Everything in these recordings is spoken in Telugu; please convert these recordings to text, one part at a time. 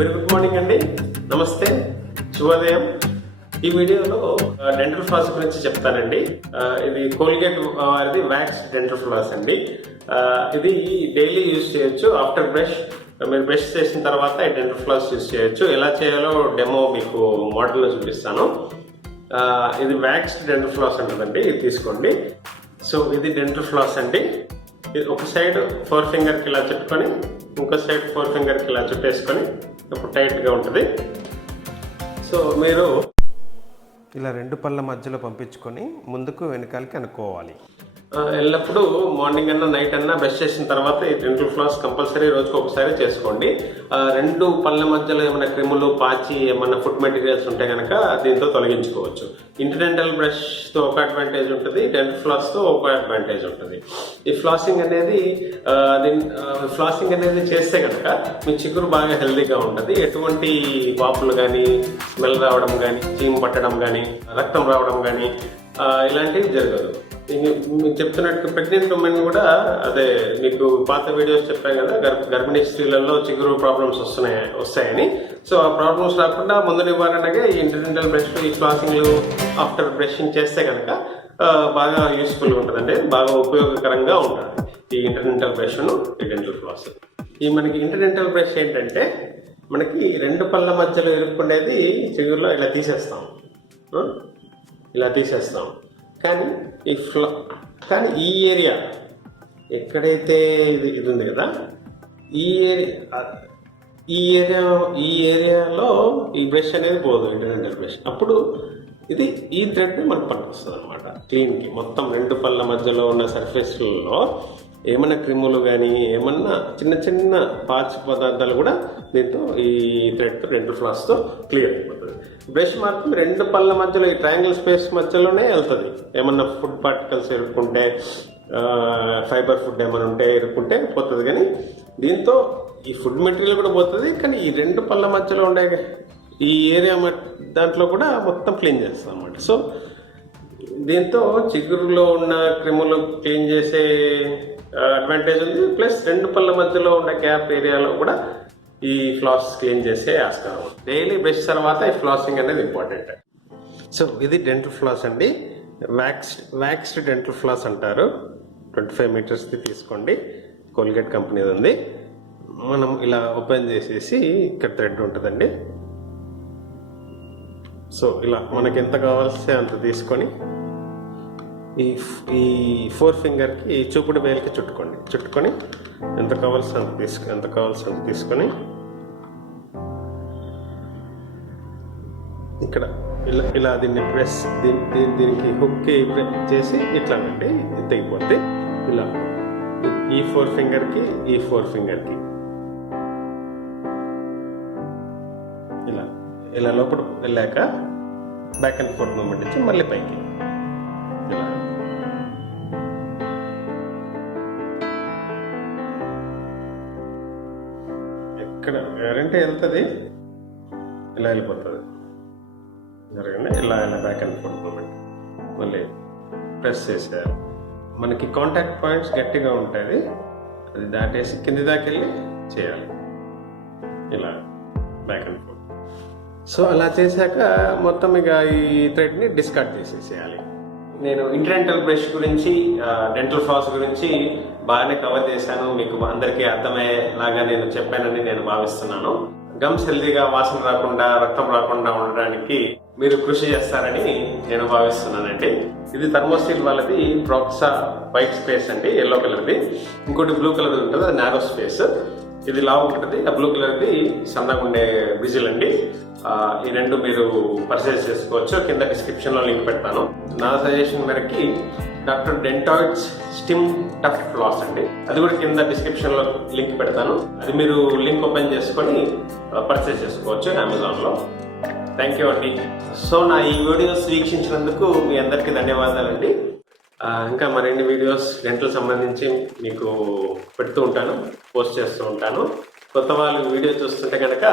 వెరీ గుడ్ మార్నింగ్ అండి, నమస్తే, శుభోదయం. ఈ వీడియోలో డెంటల్ ఫ్లాస్ గురించి చెప్తానండి. ఇది కోల్గేట్ వారిది వ్యాక్స్ డెంటల్ ఫ్లాస్ అండి. ఇది డైలీ యూజ్ చేయొచ్చు. ఆఫ్టర్ బ్రష్ మీరు బ్రష్ చేసిన తర్వాత ఈ డెంటల్ ఫ్లాస్ యూజ్ చేయొచ్చు. ఎలా చేయాలో డెమో మీకు మోడల్లో చూపిస్తాను. ఇది వ్యాక్స్ డెంటల్ ఫ్లాస్ అంటుందండి, ఇది తీసుకోండి. సో ఇది డెంటల్ ఫ్లాస్ అండి. ఒక సైడ్ 4 ఫింగర్కి ఇలా చుట్టుకొని ఇంకో సైడ్ 4 ఫింగర్కి ఇలా చుట్టేసుకొని ఇప్పుడు టైట్గా ఉంటుంది. సో మీరు ఇలా 2 పళ్ళ మధ్యలో పంపించుకొని ముందుకు వెనకాలకి అనుకోవాలి. ఎల్లప్పుడూ మార్నింగ్ అన్నా నైట్ అన్నా బ్రష్ చేసిన తర్వాత ఈ డెంటల్ ఫ్లాస్ కంపల్సరీ రోజుకు ఒకసారి చేసుకోండి. 2 పళ్ళ మధ్యలో ఏమైనా క్రిములు, పాచి, ఏమైనా ఫుడ్ మెటీరియల్స్ ఉంటే కనుక దీంతో తొలగించుకోవచ్చు. ఇంటర్డెంటల్ బ్రష్తో ఒక అడ్వాంటేజ్ ఉంటుంది, డెంటల్ ఫ్లాస్తో ఒక అడ్వాంటేజ్ ఉంటుంది. ఈ ఫ్లాసింగ్ అనేది చేస్తే కనుక మీ చిగురు బాగా హెల్తీగా ఉంటుంది. ఎటువంటి వాపులు కానీ, స్మెల్ రావడం కానీ, చీము పట్టడం కానీ, రక్తం రావడం కానీ ఇలాంటివి జరగదు. మీకు చెప్తున్నట్టు ప్రెగ్నెంట్ ఉమెన్ కూడా, అదే మీకు పాత వీడియోస్ చెప్పాం కదా, గర్భిణీ స్త్రీలలో చిగురు ప్రాబ్లమ్స్ వస్తాయని. సో ఆ ప్రాబ్లమ్స్ రాకుండా ముందు నివారణగా ఈ ఇంటర్డెంటల్ బ్రష్, ఈ ఫ్లాసింగ్లు ఆఫ్టర్ బ్రషింగ్ చేస్తే కనుక బాగా యూస్ఫుల్గా ఉంటుందండి, బాగా ఉపయోగకరంగా ఉంటుంది ఈ ఇంటర్డెంటల్ బ్రష్ను, ఈ డెంటల్ ఫ్లాస్. ఈ మనకి ఇంటర్డెంటల్ బ్రష్ ఏంటంటే మనకి 2 పళ్ళ మధ్యలో ఇరుక్కునేది చిగురులో ఇలా తీసేస్తాం. కానీ ఈ ఏరియా ఎక్కడైతే ఇది ఉంది కదా, ఈ ఏరియాలో ఈ బ్రష్ అనేది పోదు, ఇంటర్డెంటల్ బ్రష్. అప్పుడు ఇది ఈ థ్రెడ్ మనకు పనికొస్తుంది అనమాట క్లీన్కి. మొత్తం 2 పళ్ళ మధ్యలో ఉన్న సర్ఫేస్లలో ఏమన్నా క్రిములు కానీ, ఏమన్నా చిన్న చిన్న పాచి పదార్థాలు కూడా దీంతో ఈ థ్రెడ్తో, డెంటల్ ఫ్లాస్తో క్లియర్ అయిపోతుంది. బ్రష్ మాత్రం 2 పళ్ళ మధ్యలో ఈ ట్రయాంగిల్ స్పేస్ మధ్యలోనే వెళ్తుంది. ఏమన్నా ఫుడ్ పార్టికల్స్ ఇరుక్కుంటే, ఫైబర్ ఫుడ్ ఏమైనా ఉంటే ఇరుక్కుంటే పోతుంది. కానీ దీంతో ఈ ఫుడ్ మెటీరియల్ కూడా పోతుంది, కానీ ఈ 2 పళ్ళ మధ్యలో ఉండే ఈ ఏరియా దాంట్లో కూడా మొత్తం క్లీన్ చేస్తాం అన్నమాట. సో దీంతో చిగురులో ఉన్న క్రిములు క్లీన్ చేసే అడ్వాంటేజ్ ఉంది, ప్లస్ 2 పళ్ళ మధ్యలో ఉన్న గ్యాప్ ఏరియాలో కూడా ఈ ఫ్లాస్ క్లీన్ చేసే ఆస్కారం. డైలీ బ్రష్ తర్వాత ఈ ఫ్లాసింగ్ అనేది ఇంపార్టెంట్. సో ఇది డెంటల్ ఫ్లాస్ అండి, వ్యాక్స్డ్ డెంటల్ ఫ్లాస్ అంటారు. 25 మీటర్స్ది తీసుకోండి, కోల్గేట్ కంపెనీది ఉంది. మనం ఇలా ఓపెన్ చేసేసి ఇక్కడ థ్రెడ్ ఉంటుందండి. సో ఇలా మనకి ఎంత కావాల్సి అంత తీసుకొని ఈ 4 ఫింగర్కి చూపుడు వేలికి చుట్టుకొని ఎంత కావాల్సి అంత తీసుకొని ఇక్కడ ఇలా దీన్ని ప్రెస్ దీనికి హుక్కి ప్రెస్ చేసి ఇట్లా అంటే తెగిపోతే ఇలా ఈ 4 ఫింగర్కి ఇలా లోపల వెళ్ళాక బ్యాక్ అండ్ ఫోర్త్ మూమెంట్ ఇచ్చి మళ్ళీ పైకి ఇలా. ఇక్కడ గ్యారంటీ వెళ్తుంది, ఇలా వెళ్ళిపోతుంది. జరగండి, ఇలా బ్యాక్ అండ్ ఫోర్త్ మూమెంట్ మళ్ళీ ప్రెస్ చేసేయాలి. మనకి కాంటాక్ట్ పాయింట్స్ గట్టిగా ఉంటుంది, అది దాటేసి కింది దాకా వెళ్ళి చేయాలి, ఇలా బ్యాక్ అండ్ ఫోర్త్. సో అలా చేశాక మొత్తం ఇక ఈ థ్రెడ్ని డిస్కార్డ్ చేసేసేయాలి. నేను ఇంటర్డెంటల్ బ్రష్ గురించి, డెంటల్ ఫ్లాస్ గురించి బాగానే కవర్ చేశాను. మీకు అందరికీ అర్థమయ్యేలాగా నేను చెప్పానని నేను భావిస్తున్నాను. గమ్స్ హెల్దీగా, వాసన రాకుండా, రక్తం రాకుండా ఉండడానికి మీరు కృషి చేస్తారని నేను భావిస్తున్నానండి. ఇది థర్మోస్టిల్ వాళ్ళది ప్రోక్సా వైట్ స్పేస్ అండి, ఎల్లో కలర్ది. ఇంకోటి బ్లూ కలర్ ఉంటుంది, అది నారో స్పేస్. ఇది లావు ఉంటుంది, ఆ బ్లూ కలర్ది సన్నగా ఉండే విజిల్ అండి. ఈ 2 మీరు పర్చేస్ చేసుకోవచ్చు. కింద డిస్క్రిప్షన్లో లింక్ పెడతాను. నా సజెషన్ మేరకి Dr.Venkat స్టిమ్ టఫ్ ఫ్లాస్ అండి, అది కూడా కింద డిస్క్రిప్షన్లో లింక్ పెడతాను. అది మీరు లింక్ ఓపెన్ చేసుకొని పర్చేస్ చేసుకోవచ్చు అమెజాన్లో. థ్యాంక్ యూ అండి. సో నా ఈ వీడియోస్ వీక్షించినందుకు మీ అందరికీ ధన్యవాదాలండి. ఇంకా మరిన్ని వీడియోస్ డెంటల్ సంబంధించి మీకు పెడుతూ ఉంటాను, పోస్ట్ చేస్తూ ఉంటాను. కొత్త వాళ్ళు వీడియో చూస్తుంటే కనుక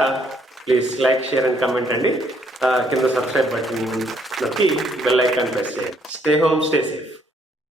please like, share and comment అండి. కింద సబ్స్క్రైబ్ బటన్ నొక్కి బెల్ ఐకాన్ ప్రెస్ చేయండి. Stay home, stay safe.